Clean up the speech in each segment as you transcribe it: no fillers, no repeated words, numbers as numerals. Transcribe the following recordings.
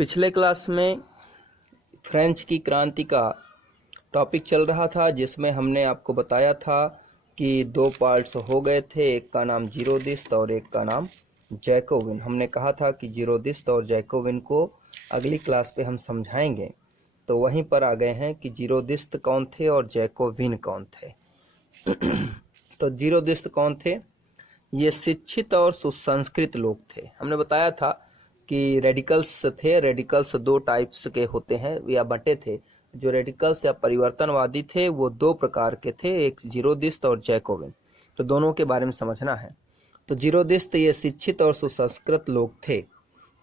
पिछले क्लास में फ्रेंच की क्रांति का टॉपिक चल रहा था, जिसमें हमने आपको बताया था कि दो पार्ट्स हो गए थे, एक का नाम जीरोदिस्त और एक का नाम जैकोबिन। हमने कहा था कि जीरोदिस्त और जैकोबिन को अगली क्लास पे हम समझाएंगे, तो वहीं पर आ गए हैं कि जीरोदिस्त कौन थे और जैकोबिन कौन थे। तो जीरोदिस्त कौन थे? ये शिक्षित और सुसंस्कृत लोग थे। हमने बताया था कि रेडिकल्स थे। रेडिकल्स दो टाइप्स के होते हैं या बटे थे। जो रेडिकल्स या परिवर्तनवादी थे वो दो प्रकार के थे, एक जीरोदिस्त और जैकोबिन। तो दोनों के बारे में समझना है। तो जीरोदिस्त ये शिक्षित और सुसंस्कृत लोग थे,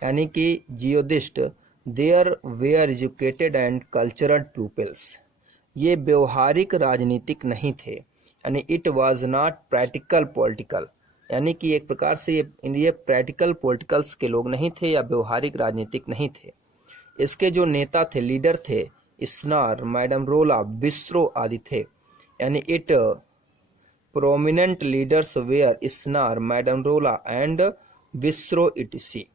यानी कि Girondists there were educated and cultural peoples. ये व्यवहारिक राजनीतिक नहीं थे, यानी it was not practical political, यानी कि एक प्रकार से ये प्रैक्टिकल पॉलिटिकल्स के लोग नहीं थे या व्यवहारिक राजनीतिक नहीं थे। इसके जो नेता थे, लीडर थे, स्नार, मैडम रोला, बिस्रो आदि थे। यानी इट प्रोमिनेंट लीडर्स वेयर स्नार, मैडम रोला एंड बिस्रो इटसी।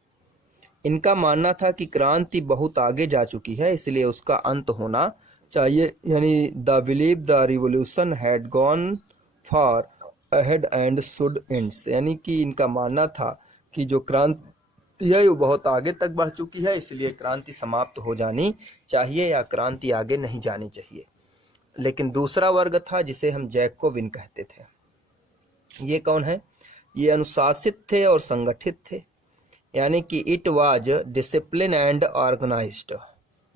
इनका मानना था कि क्रांति बहुत आगे जा चुकी है, इसलिए उसका अंत होना चाहिए। यानी the believe the revolution had gone for ahead and should ends, यानी कि इनका मानना था कि जो क्रांति है वो बहुत आगे तक बढ़ चुकी है, इसलिए क्रांति समाप्त हो जानी चाहिए या क्रांति आगे नहीं जानी चाहिए। लेकिन दूसरा वर्ग था जिसे हम जैकोबिन कहते थे। ये कौन है? ये अनुशासित थे और संगठित थे, यानी कि it was discipline and organised.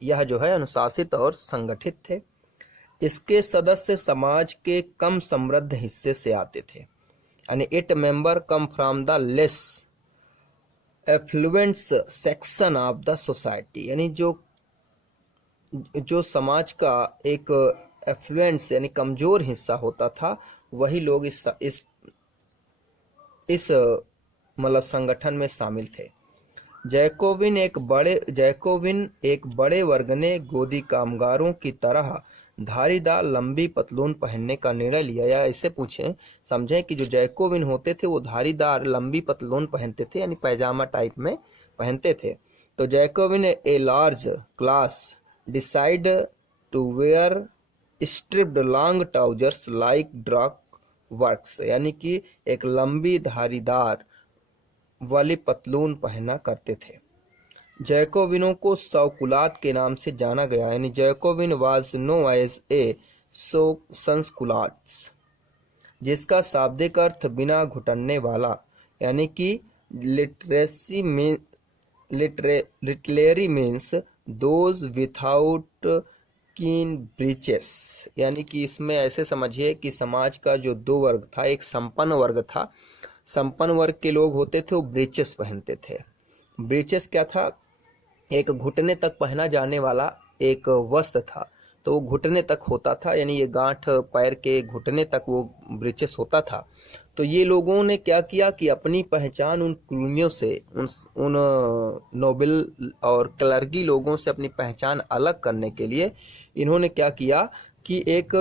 यह जो है अनुशासित और संगठित थे। इसके सदस्य समाज के कम समृद्ध हिस्से से आते थे, यानी it member come from the less affluent section of the society, यानी जो समाज का एक एफ्लुएंस यानी कमजोर हिस्सा होता था, वही लोग इस मतलब संगठन में शामिल थे। जैकोबिन एक बड़े वर्ग ने गोदी कामगारों की तरह धारीदार लंबी पतलून पहनने का निर्णय लिया। या ऐसे पूछें, समझें कि जो जैकोबिन होते थे वो धारीदार लंबी पतलून पहनते थे, यानी पैजामा टाइप में पहनते थे। तो Jacobin a large class decide to wear striped long trousers like dock workers, यानी कि एक लंबी धारीदार वाली पतलून पहना करते थे। जैकोबिनों को सौकुलात के नाम से जाना गया, यानी Jacobin was known as a sans-culottes, जिसका शाब्दिक अर्थ बिना घुटनने वाला, यानी कि literally means those without knee breeches, यानी कि इसमें ऐसे समझिए कि समाज का जो दो वर्ग था, एक संपन्न वर्ग था। संपन्न वर्ग के लोग होते थे वो ब्रीचेस पहनते थे। ब्रीचेस क्या था? एक घुटने तक पहना जाने वाला एक वस्त्र था, तो वो घुटने तक होता था, यानी ये गांठ पैर के घुटने तक वो ब्रीचेस होता था। तो ये लोगों ने क्या किया कि अपनी पहचान उन क्रूनियों से, उन नोबल और क्लर्गी लोगों से अपनी पहचान अलग करने के लिए इन्होंने क्या किया कि एक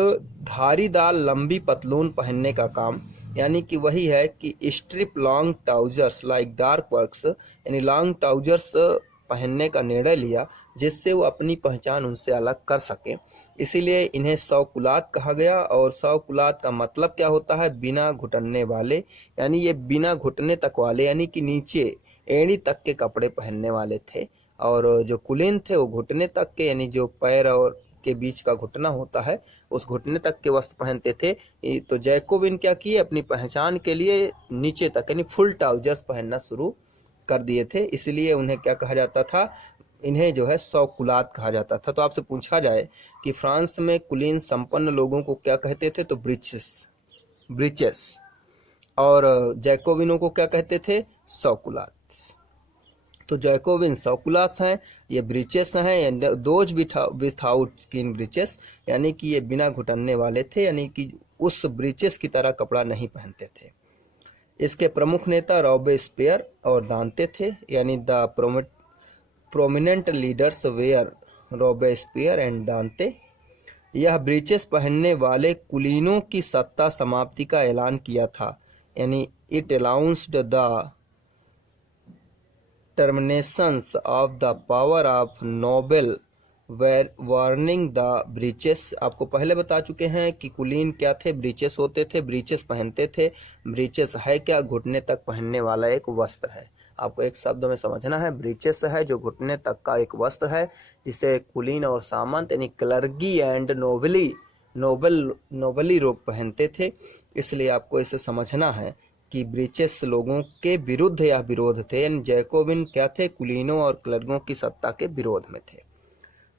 धारीदार लंबी पतलून पहनने का काम, यानी कि वही है कि strip long trousers like dark works, यानी लॉन्ग ट्राउजर्स पहनने का निर्णय लिया, जिससे वो अपनी पहचान उनसे अलग कर सके। इसीलिए इन्हें सौकुलात कहा गया। और सौकुलात का मतलब क्या होता है? बिना घुटने वाले, यानी ये बिना घुटने तक वाले, यानी कि नीचे एड़ी तक के कपड़े पहनने वाले थे। और जो कुलीन थे वो घुटने तक के, यानी जो पैर और के बीच का घुटना होता है उस घुटने तक के वस्त्र पहनते थे। तो जैकोबिन क्या किए? अपनी पहचान के लिए नीचे तक यानी फुल ट्राउजर्स पहनना शुरू कर दिए थे, इसलिए उन्हें क्या कहा जाता था? इन्हें जो है सौकुलात कहा जाता था। तो आपसे पूछा जाए कि फ्रांस में कुलीन संपन्न लोगों को क्या कहते थे, तो ब्रीचेस। और जैकोबिनों को क्या कहते थे? सौकुलात। तो जैकोबिन सौकुलात हैं, ये ब्रीचेस हैं, दोज विथआउट स्किन ब्रीचेस, यानी कि ये बिना घुटने वाले थे, यानी कि उस ब्रीचेस की तरह कपड़ा नहीं पहनते थे। इसके प्रमुख नेता रॉबेस्पियर और दांते थे, यानी the prominent leaders were Robespierre and Danton. यह ब्रीचेस पहनने वाले कुलीनों की सत्ता समाप्ति का ऐलान किया था, यानी it announced the terminations of the power of Nobel were warning the breeches। आपको पहले बता चुके हैं कि कुलीन क्या थे, ब्रीचेस होते थे, ब्रीचेस पहनते थे। ब्रीचेस है क्या, घुटने तक पहनने वाला एक वस्त्र है। आपको एक शब्द में समझना है, ब्रीचेस है जो घुटने तक का एक वस्त्र है, जिसे कुलीन और सामंत यानी क्लर्गी एंड नोबली लोग पहनते थे। इसलिए आपको इसे समझना है कि ब्रीचेस लोगों के विरुद्ध या विरोध थे, यानी जैकोबिन क्या थे, कुलीनों और क्लर्गों की सत्ता के विरोध में थे।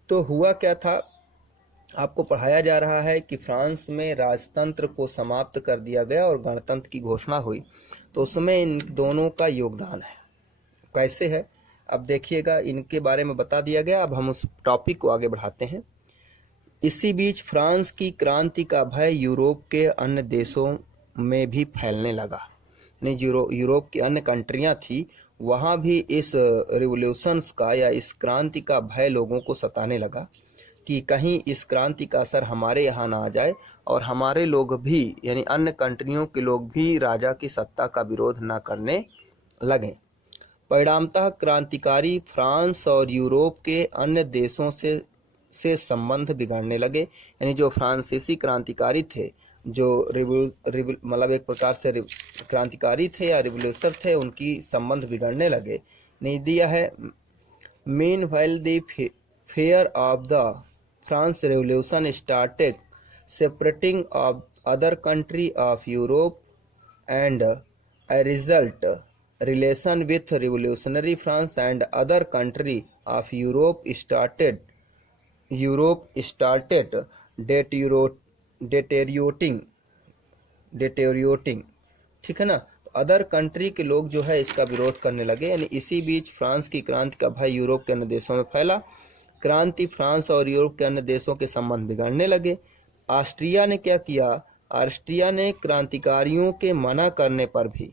तो हुआ क्या था, आपको पढ़ाया जा रहा है कि फ्रांस में राजतंत्र को समाप्त कर दिया गया और गणतंत्र की घोषणा हुई। तो उसमें इन दोनों का योगदान है। कैसे है, अब देखिएगा, इनके बारे में बता दिया गया। अब हम उस टॉपिक को आगे बढ़ाते हैं। इसी बीच फ्रांस की क्रांति का भय यूरोप के अन्य देशों में भी फैलने लगा। यूरोप की अन्य कंट्रियां थी, वहां भी इस रिवॉल्यूशंस का या इस क्रांति का भय लोगों को सताने लगा कि कहीं इस क्रांति का असर हमारे यहाँ ना आ जाए और हमारे लोग भी यानी अन्य कंट्रियों के लोग भी राजा की सत्ता का विरोध ना करने लगे। परिणामतः क्रांतिकारी फ्रांस और यूरोप के अन्य देशों से संबंध बिगड़ने लगे। यानी जो फ्रांसीसी क्रांतिकारी थे, जो मतलब एक प्रकार से क्रांतिकारी थे या रिवोल्यूशनर थे, उनकी संबंध बिगड़ने लगे। नहीं दिया है, meanwhile the fair of the France revolution started separating of other country of Europe and a result relation with revolutionary France and other country of Europe started deteriorating। ठीक है ना। तो अदर कंट्री के लोग जो है इसका विरोध करने लगे। यानी इसी बीच फ्रांस की क्रांति का भय यूरोप के अन्य देशों में फैला। क्रांति फ्रांस और यूरोप के अन्य देशों के संबंध बिगड़ने लगे। ऑस्ट्रिया ने क्या किया, ऑस्ट्रिया ने क्रांतिकारियों के मना करने पर भी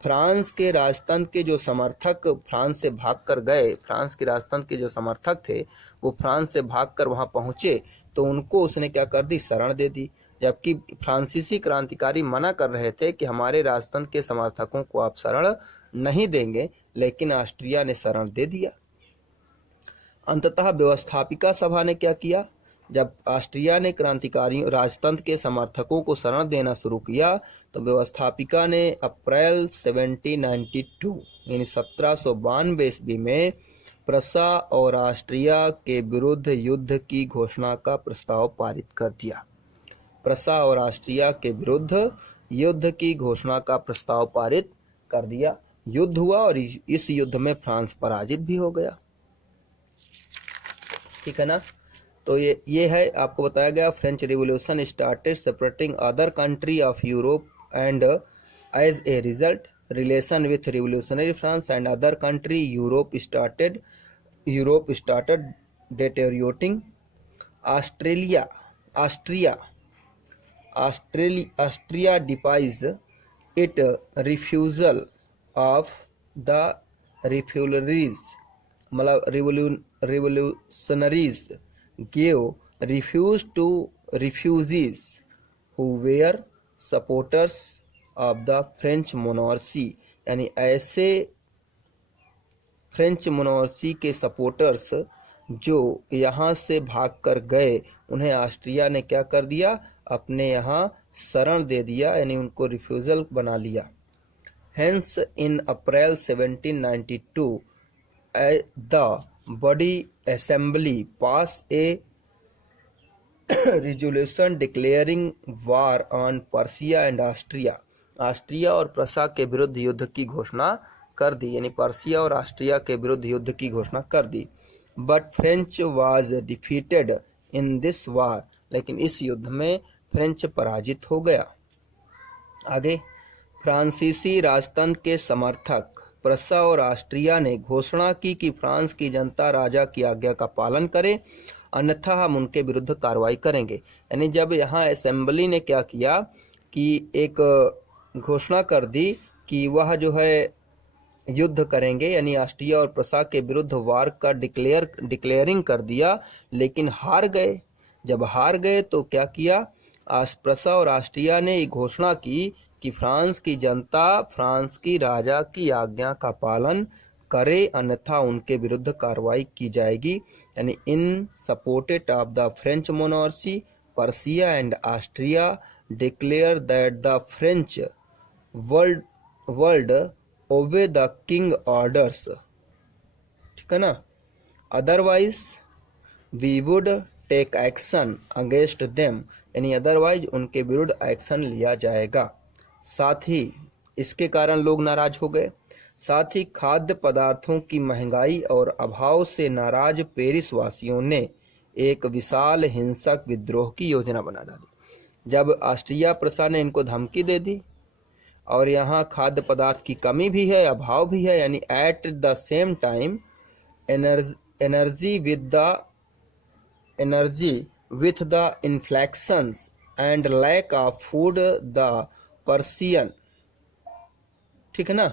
फ्रांस के राजतंत्र के जो समर्थक फ्रांस से भागकर गए, फ्रांस के राजतंत्र के जो समर्थक थे वो फ्रांस से भागकर वहां पहुंचे, तो उनको उसने क्या कर दी, शरण दे दी। जबकि फ्रांसीसी क्रांतिकारी मना कर रहे थे कि हमारे राजतंत्र के समर्थकों को आप शरण नहीं देंगे, लेकिन ऑस्ट्रिया ने शरण दे दिया। अंततः व्यवस्थापिका सभा ने क्या किया, जब ऑस्ट्रिया ने क्रांतिकारियों राजतंत्र के समर्थकों को शरण देना शुरू किया, तो व्यवस्थापिका ने अप्रैल 1792 यानी 1792 ईस्वी में प्रसा और ऑस्ट्रिया के विरुद्ध युद्ध की घोषणा का प्रस्ताव पारित कर दिया। प्रसा और ऑस्ट्रिया के विरुद्ध युद्ध की घोषणा का प्रस्ताव पारित कर दिया। युद्ध हुआ और इस युद्ध में फ्रांस पराजित भी हो गया। ठीक है ना। तो ये है, आपको बताया गया French revolution started separating other country of Europe and as a result relation with revolutionary France and other country Europe started deteriorating. Austria despise it refusal of the revolutionaries मतलब revolutionaries gave refuse to refugees who were supporters of the French monarchy। यानी ऐसे French monarchy के supporters जो यहाँ से भागकर गए, उन्हें ऑस्ट्रिया ने क्या कर दिया, अपने यहाँ शरण दे दिया, यानी उनको रिफ्यूजल बना लिया। Hence in April 1792 the body assembly passed a resolution declaring war on Persia and Austria। Austria और प्रसा के विरुद्ध युद्ध की घोषणा कर दी, यानी पर्सिया और ऑस्ट्रिया के विरुद्ध युद्ध की घोषणा कर दी। But French was defeated in this war, लेकिन इस युद्ध में फ्रेंच पराजित हो गया। आगे, फ्रांसीसी राजतंत्र के समर्थक प्रसा और ऑस्ट्रिया ने घोषणा की कि फ्रांस की जनता राजा की आज्ञा का पालन करे, अन्यथा हम उनके विरुद्ध कार्रवाई करेंगे। यानी जब यहाँ असेंबली ने क्या किया कि एक घोषणा कर दी कि वह जो है युद्ध करेंगे, यानी ऑस्ट्रिया और प्रसा के विरुद्ध वार का डिक्लेयरिंग कर दिया, लेकिन हार गए। जब हार गए तो क्या किया, प्रसा और ऑस्ट्रिया ने ये घोषणा की कि फ्रांस की जनता फ्रांस की राजा की आज्ञा का पालन करे, अन्यथा उनके विरुद्ध कार्रवाई की जाएगी। यानी in supported of the French monarchy, Prussia and Austria declare that the French would obey the king orders, ठीक है ना, otherwise we would take action against them, यानी अदरवाइज उनके विरुद्ध एक्शन लिया जाएगा। साथ ही इसके कारण लोग नाराज हो गए। साथ ही खाद्य पदार्थों की महंगाई और अभाव से नाराज पेरिस वासियों ने एक विशाल हिंसक विद्रोह की योजना बना डाली। जब ऑस्ट्रिया प्रशा ने इनको धमकी दे दी और यहाँ खाद्य पदार्थ की कमी भी है, अभाव भी है, यानी at the same time energy with the inflections and lack of food the Parisians, ठीक है ना,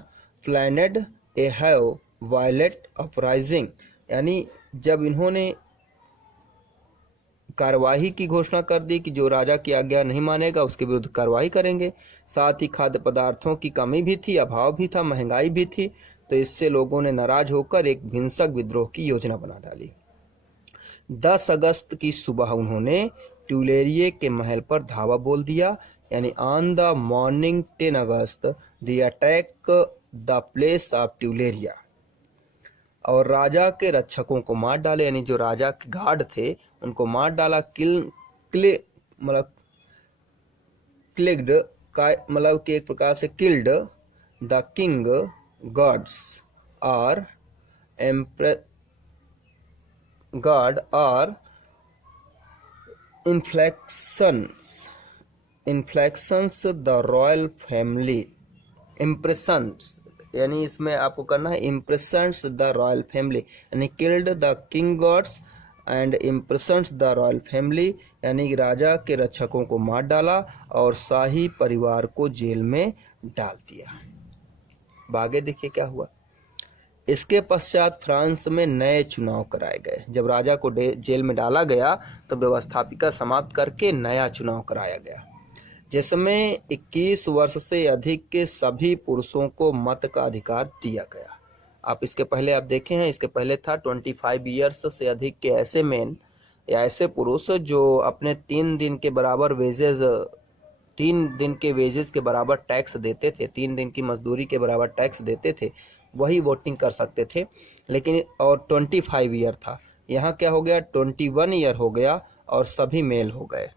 planned a have violent uprising, यानी जब इन्होंने कार्यवाही की घोषणा कर दी कि जो राजा की आज्ञा नहीं मानेगा उसके विरुद्ध कार्रवाई करेंगे। साथ ही खाद्य पदार्थों की कमी भी थी, अभाव भी था, महंगाई भी थी, तो इससे लोगों ने नाराज होकर एक हिंसक विद्रोह की योजना बना डाली। 10 अगस्त की सुबह उन्होंने ट्यूलेरिये के महल पर धावा बोल दिया, यानी on the morning 10 August the attack the place of Tuileries, और राजा के रक्षकों को मार डाले, यानी जो राजा के गार्ड थे उनको मार डाला। क्लिग्ड का मतलब कि एक प्रकार से किल्ड द किंग गार्ड्स और गार्ड और inflections the royal family, impressions, यानी इसमें आपको करना है इम्प्रेशंस द रॉयल फैमिली, यानी killed the king gods and impressions the royal family, यानी राजा के रक्षकों को मार डाला और शाही परिवार को जेल में डाल दिया। आगे देखिए क्या हुआ। इसके पश्चात फ्रांस में नए चुनाव कराए गए। जब राजा को जेल में डाला गया तो व्यवस्थापिका समाप्त करके नया चुनाव कराया गया, जिसमें 21 वर्ष से अधिक के सभी पुरुषों को मत का अधिकार दिया गया। आप इसके पहले आप देखे हैं, इसके पहले था 25 ईयर्स से अधिक के ऐसे मेन या ऐसे पुरुष जो अपने 3 दिन के बराबर वेजेस, 3 दिन के वेजेस के बराबर टैक्स देते थे, 3 दिन की मजदूरी के बराबर टैक्स देते थे, वही वोटिंग कर सकते थे। लेकिन और 25 ईयर था, यहाँ क्या हो गया 21 ईयर हो गया और सभी मेल हो गए।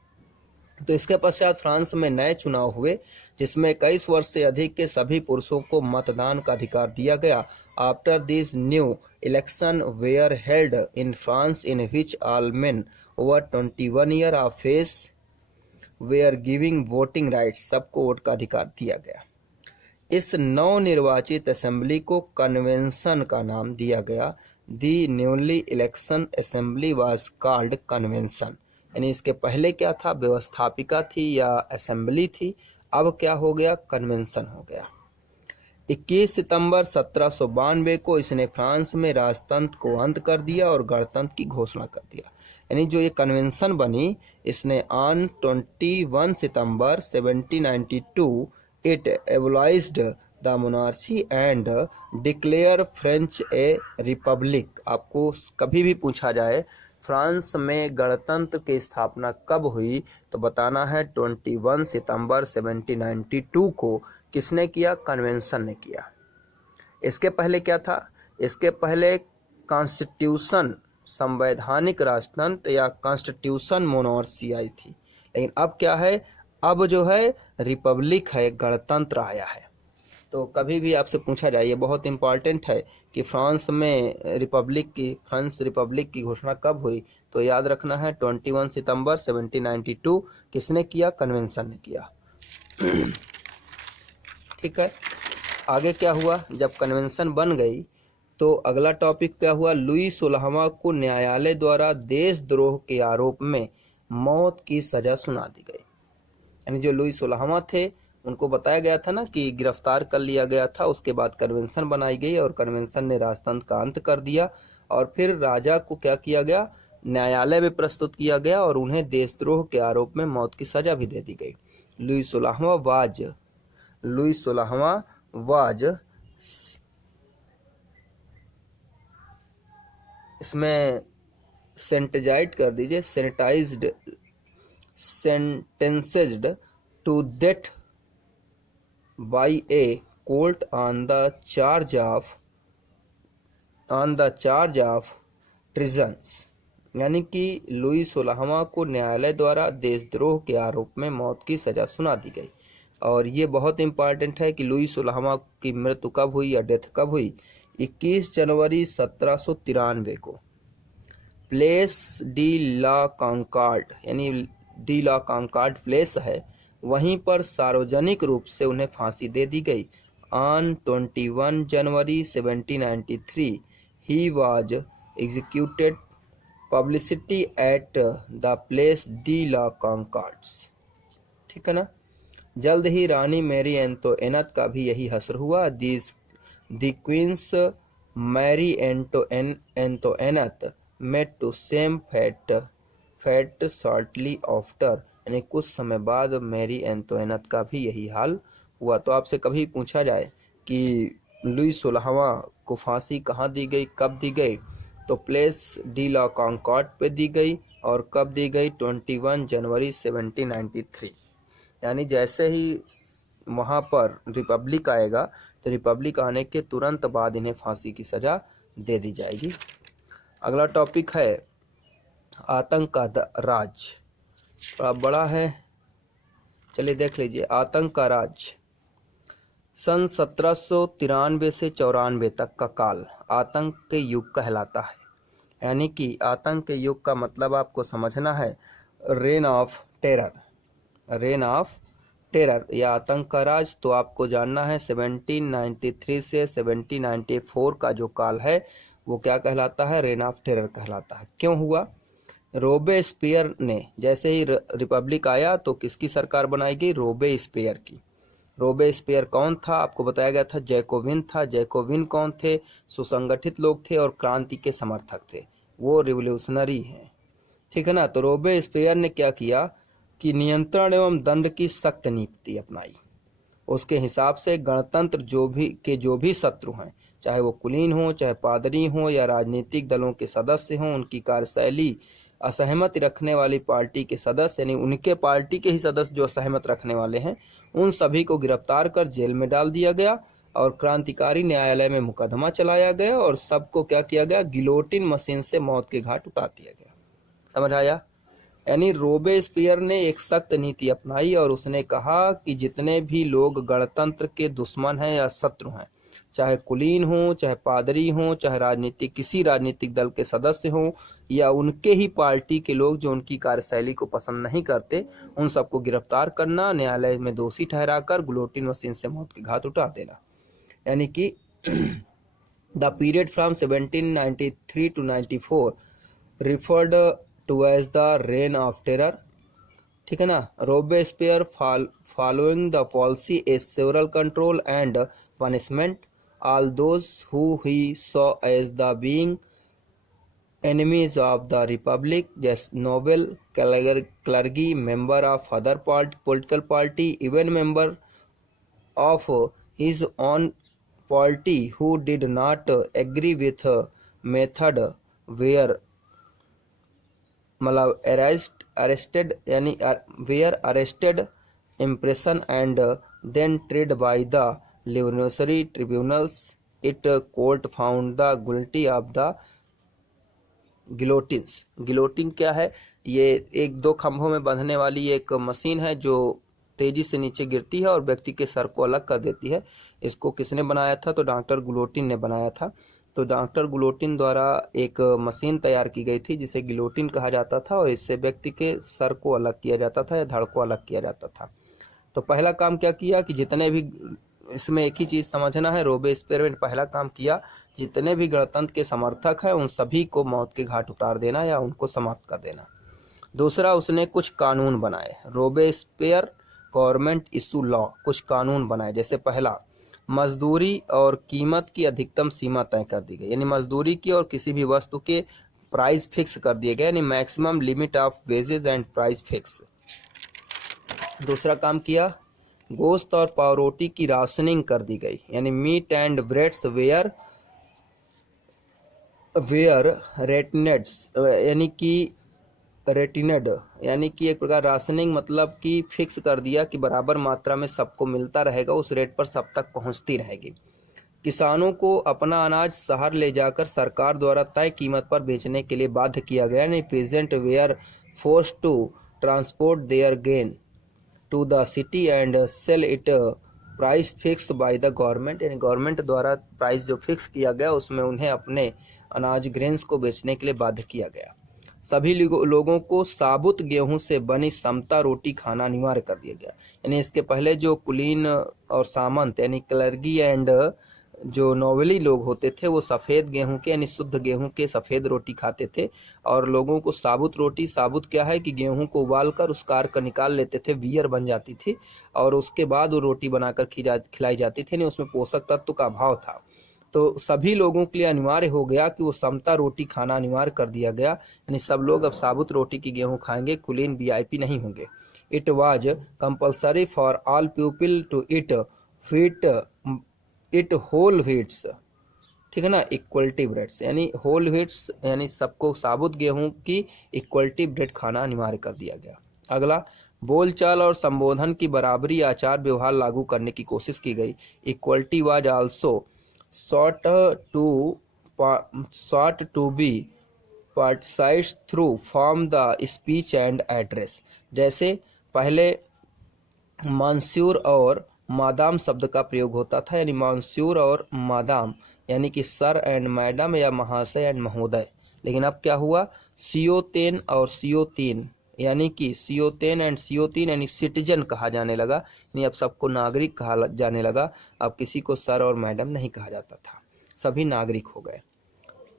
तो इसके पश्चात फ्रांस में नए चुनाव हुए जिसमें 21 वर्ष से अधिक के सभी पुरुषों को मतदान का अधिकार दिया गया। After this new election were held in France in which all men over 21 year of age were giving voting rights, सबको वोट का अधिकार दिया गया। इस नवनिर्वाचित असेंबली को कन्वेंशन का नाम दिया गया। The newly election assembly was called convention, यानी इसके पहले क्या था, व्यवस्थापिका थी या असेंबली थी, अब क्या हो गया, कन्वेंशन हो गया। 21 सितंबर 1792 को इसने फ्रांस में राजतंत्र को अंत कर दिया और गणतंत्र की घोषणा कर दिया। यानी जो ये कन्वेंशन बनी, इसने on 21 September 1792 it abolished the monarchy and declare French a republic. आपको कभी भी पूछा जाए फ्रांस में गणतंत्र की स्थापना कब हुई तो बताना है 21 सितंबर 1792 को। किसने किया, कन्वेंशन ने किया। इसके पहले क्या था, इसके पहले कॉन्स्टिट्यूशन, संवैधानिक राजतंत्र या कॉन्स्टिट्यूशन मोनार्ची आई थी। लेकिन अब क्या है, अब जो है रिपब्लिक है, गणतंत्र आया है। तो कभी भी आपसे पूछा जाए, ये बहुत इंपॉर्टेंट है कि फ्रांस रिपब्लिक की घोषणा कब हुई, तो याद रखना है 21 सितंबर 1792। किसने किया, कन्वेंशन ने किया। ठीक है, आगे क्या हुआ, जब कन्वेंशन बन गई तो अगला टॉपिक क्या हुआ, लुई 16वां को न्यायालय द्वारा देशद्रोह के आरोप में मौत की सजा सुना दी गई। यानी जो लुई 16वां थे उनको बताया गया था ना कि गिरफ्तार कर लिया गया था, उसके बाद कन्वेंशन बनाई गई और कन्वेंशन ने राजतंत्र का अंत कर दिया और फिर राजा को क्या किया गया, न्यायालय में प्रस्तुत किया गया और उन्हें देशद्रोह के आरोप में मौत की सजा भी दे दी गई। लुई 16वां वाज इसमें सेंटेजाइड कर दीजिए, sentenced to death by a court on the charge of treasons, यानी कि लुई 16वां को न्यायालय द्वारा देशद्रोह के आरोप में मौत की सजा सुना दी गई। और ये बहुत इंपॉर्टेंट है कि लुई 16वां की मृत्यु कब हुई या डेथ कब हुई? 21 जनवरी 1793 को प्लेस डी ला कॉन्कॉर्ड, यानी डी ला कॉन्कॉर्ड प्लेस है, वहीं पर सार्वजनिक रूप से उन्हें फांसी दे दी गई। On 21 January 1793 he was executed publicity at the place de la Concorde. ठीक है ना। जल्द ही रानी मैरी एंटोइनेट का भी यही हश्र हुआ। The queens Marie Antoinette met to same fate shortly after, यानी कुछ समय बाद मैरी एंटोइनेट का भी यही हाल हुआ। तो आपसे कभी पूछा जाए कि लुई 16वां को फांसी कहाँ दी गई, कब दी गई, तो प्लेस डी ला कॉन्कॉर्ड पे दी गई। और कब दी गई? 21 जनवरी 1793। यानी जैसे ही वहाँ पर रिपब्लिक आएगा तो रिपब्लिक आने के तुरंत बाद इन्हें फांसी की सजा दे दी जाएगी। अगला टॉपिक है आतंक का राज। थोड़ा बड़ा है, चलिए देख लीजिए। आतंक का राज सन 1793 से 94 तक का काल आतंक के युग कहलाता है। यानी कि आतंक के युग का मतलब आपको समझना है रेन ऑफ टेरर या आतंक का राज। तो आपको जानना है 1793 से 1794 का जो काल है वो क्या कहलाता है? रेन ऑफ टेरर कहलाता है। क्यों हुआ? रोबेस्पियर ने, जैसे ही रिपब्लिक आया तो किसकी सरकार बनाई गई? रोबेस्पियर की। रोबेस्पियर कौन था? आपको बताया गया था जैकोबिन था। जैकोबिन कौन थे? सुसंगठित लोग थे और क्रांति के समर्थक थे, वो रिवोल्यूशनरी हैं। ठीक है ना। तो रोबेस्पियर ने क्या किया कि नियंत्रण एवं दंड की सख्त नीति अपनाई। उसके हिसाब से गणतंत्र जो भी शत्रु हैं, चाहे वो कुलीन हो, चाहे पादरी हो या राजनीतिक दलों के सदस्य हों, उनकी कार्यशैली असहमति रखने वाली पार्टी के सदस्य, यानी उनके पार्टी के ही सदस्य जो असहमत रखने वाले हैं, उन सभी को गिरफ्तार कर जेल में डाल दिया गया और क्रांतिकारी न्यायालय में मुकदमा चलाया गया और सबको क्या किया गया? गिलोटिन मशीन से मौत के घाट उतार दिया गया। समझ आया? यानी रोबेस्पियर ने एक सख्त नीति अपनाई और उसने कहा कि जितने भी लोग गणतंत्र के दुश्मन हैं या शत्रु हैं, चाहे कुलीन हो, चाहे पादरी हो, चाहे किसी राजनीतिक दल के सदस्य हों या उनके ही पार्टी के लोग जो उनकी कार्यशैली को पसंद नहीं करते, उन सबको गिरफ्तार करना, न्यायालय में दोषी ठहराकर गिलोटिन मशीन से मौत के घाट उतार देना। यानी कि the period from 1793 to 94 referred to as the reign of terror. ठीक है ना। Robespierre following the policy is several control and punishment all those who he saw as the being enemies of the republic, just noble clergy, member of other political party, even member of his own party who did not agree with method were मतलब arrested, imprisoned and then tried by the revolutionary tribunals. It court found the guilty of the guillotines. Guillotine क्या है? ये एक दो खंभों में बंधने वाली एक मशीन है जो तेजी से नीचे गिरती है और व्यक्ति के सर को अलग कर देती है। इसको किसने बनाया था? तो डॉक्टर गुलोटिन ने बनाया था। तो डॉक्टर गुलोटिन द्वारा एक मशीन तैयार की गई थी जिसे गिलोटिन कहा जाता था और इससे व्यक्ति के सर को अलग किया जाता था या धड़ को अलग किया जाता था। तो पहला काम क्या किया कि जितने भी, इसमें एक ही चीज़ समझना है, रोबेस्पियर ने पहला काम किया जितने भी गणतंत्र के समर्थक हैं उन सभी को मौत के घाट उतार देना या उनको समाप्त कर देना। दूसरा, उसने कुछ कानून बनाए। रोबेस्पियर गवर्नमेंट इशू लॉ, कुछ कानून बनाए। जैसे पहला, मजदूरी और कीमत की अधिकतम सीमा तय कर दी गई, यानी मजदूरी की और किसी भी वस्तु के प्राइस फिक्स कर दिए गए, यानी maximum limit of wages and price fix. दूसरा काम किया, गोश्त और पावरोटी की राशनिंग कर दी गई, यानी meat and breads were were rationed यानी कि एक प्रकार राशनिंग, मतलब कि फिक्स कर दिया कि बराबर मात्रा में सबको मिलता रहेगा, उस रेट पर सब तक पहुंचती रहेगी। किसानों को अपना अनाज शहर ले जाकर सरकार द्वारा तय कीमत पर बेचने के लिए बाध्य किया गया। यानी peasant were force to transport their grain to the city and sell it price fix by the government. यानी गवर्नमेंट द्वारा प्राइस जो फिक्स किया गया उसमें उन्हें अपने अनाज ग्रेन्स को बेचने के लिए बाध्य किया गया। सभी लोगों को साबुत गेहूं से बनी समता रोटी खाना अनिवार्य कर दिया गया। यानी इसके पहले जो कुलीन और सामंत यानी क्लर्गी एंड जो नोवेली लोग होते थे वो सफ़ेद गेहूं के यानी शुद्ध गेहूं के सफ़ेद रोटी खाते थे, और लोगों को साबुत रोटी, साबुत क्या है कि गेहूं को उबाल कर उस कार का निकाल लेते थे, बियर बन जाती थी, और उसके बाद वो रोटी बनाकर खिलाई जाती थी। नहीं, उसमें पोषक तत्व का अभाव था, तो सभी लोगों के लिए अनिवार्य हो गया कि वो समता रोटी खाना अनिवार्य कर दिया गया। यानी सब लोग अब साबुत रोटी की गेहूं खाएंगे, कुलीन वीआईपी नहीं होंगे। It was compulsory for all people to eat whole wheats, ठीक है ना, इक्वलिटी ब्रेड्स, यानी होल व्हीट्स यानी सबको साबुत गेहूं की इक्वलिटी ब्रेड खाना अनिवार्य कर दिया गया। अगला, बोलचाल और संबोधन की बराबरी आचार व्यवहार लागू करने की कोशिश की गई। Equality was also sought to be particized through form the speech and address। जैसे पहले मानस्यूर और मादाम शब्द का प्रयोग होता था, यानी मानस्यूर और मादाम यानी कि सर एंड मैडम या महाशय एंड महोदय, लेकिन अब क्या हुआ, सियोतेन और सियोतीन यानी कि सियोतेन एंड सियोतीन यानी सिटीजन कहा जाने लगा, यानी अब सबको नागरिक कहा जाने लगा। अब किसी को सर और मैडम नहीं कहा जाता था, सभी नागरिक हो गए।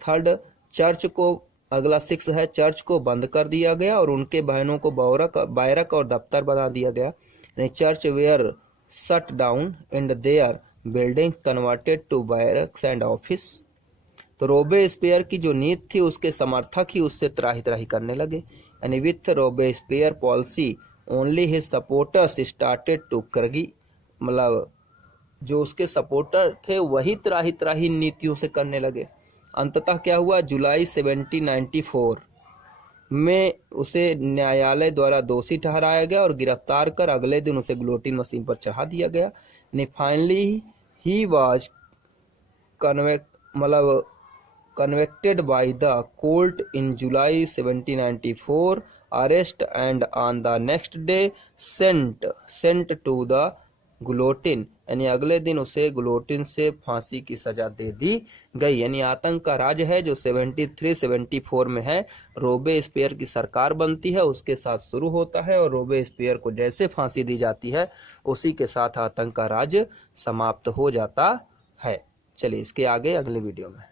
थर्ड, चर्च को, अगला 6 है, चर्च को बंद कर दिया गया और उनके बहनों को बैरक और दफ्तर बना दिया गया। यानी church were shut down and their building converted to barracks and office. तो रोबेस्पियर की जो नीति थी उसके समर्थक ही उससे त्राही त्राही करने लगे। यानी with Robespierre policy only his supporters started to करगी, मतलब जो उसके सपोर्टर थे वही त्राही त्राही नीतियों से करने लगे। अंततः क्या हुआ, जुलाई 1794 में उसे न्यायालय द्वारा दोषी ठहराया गया और गिरफ्तार कर अगले दिन उसे गिलोटिन मशीन पर चढ़ा दिया गया। यानी finally he was convicted by the court in July 1794, arrest and on the next day sent to the गुलोटिन, यानी अगले दिन उसे गुलोटिन से फांसी की सजा दे दी गई। यानी आतंक का राज है जो 73-74 में है, रोबेस्पियर की सरकार बनती है उसके साथ शुरू होता है, और रोबेस्पियर को जैसे फांसी दी जाती है उसी के साथ आतंक का राज समाप्त हो जाता है। चलिए इसके आगे अगले वीडियो में।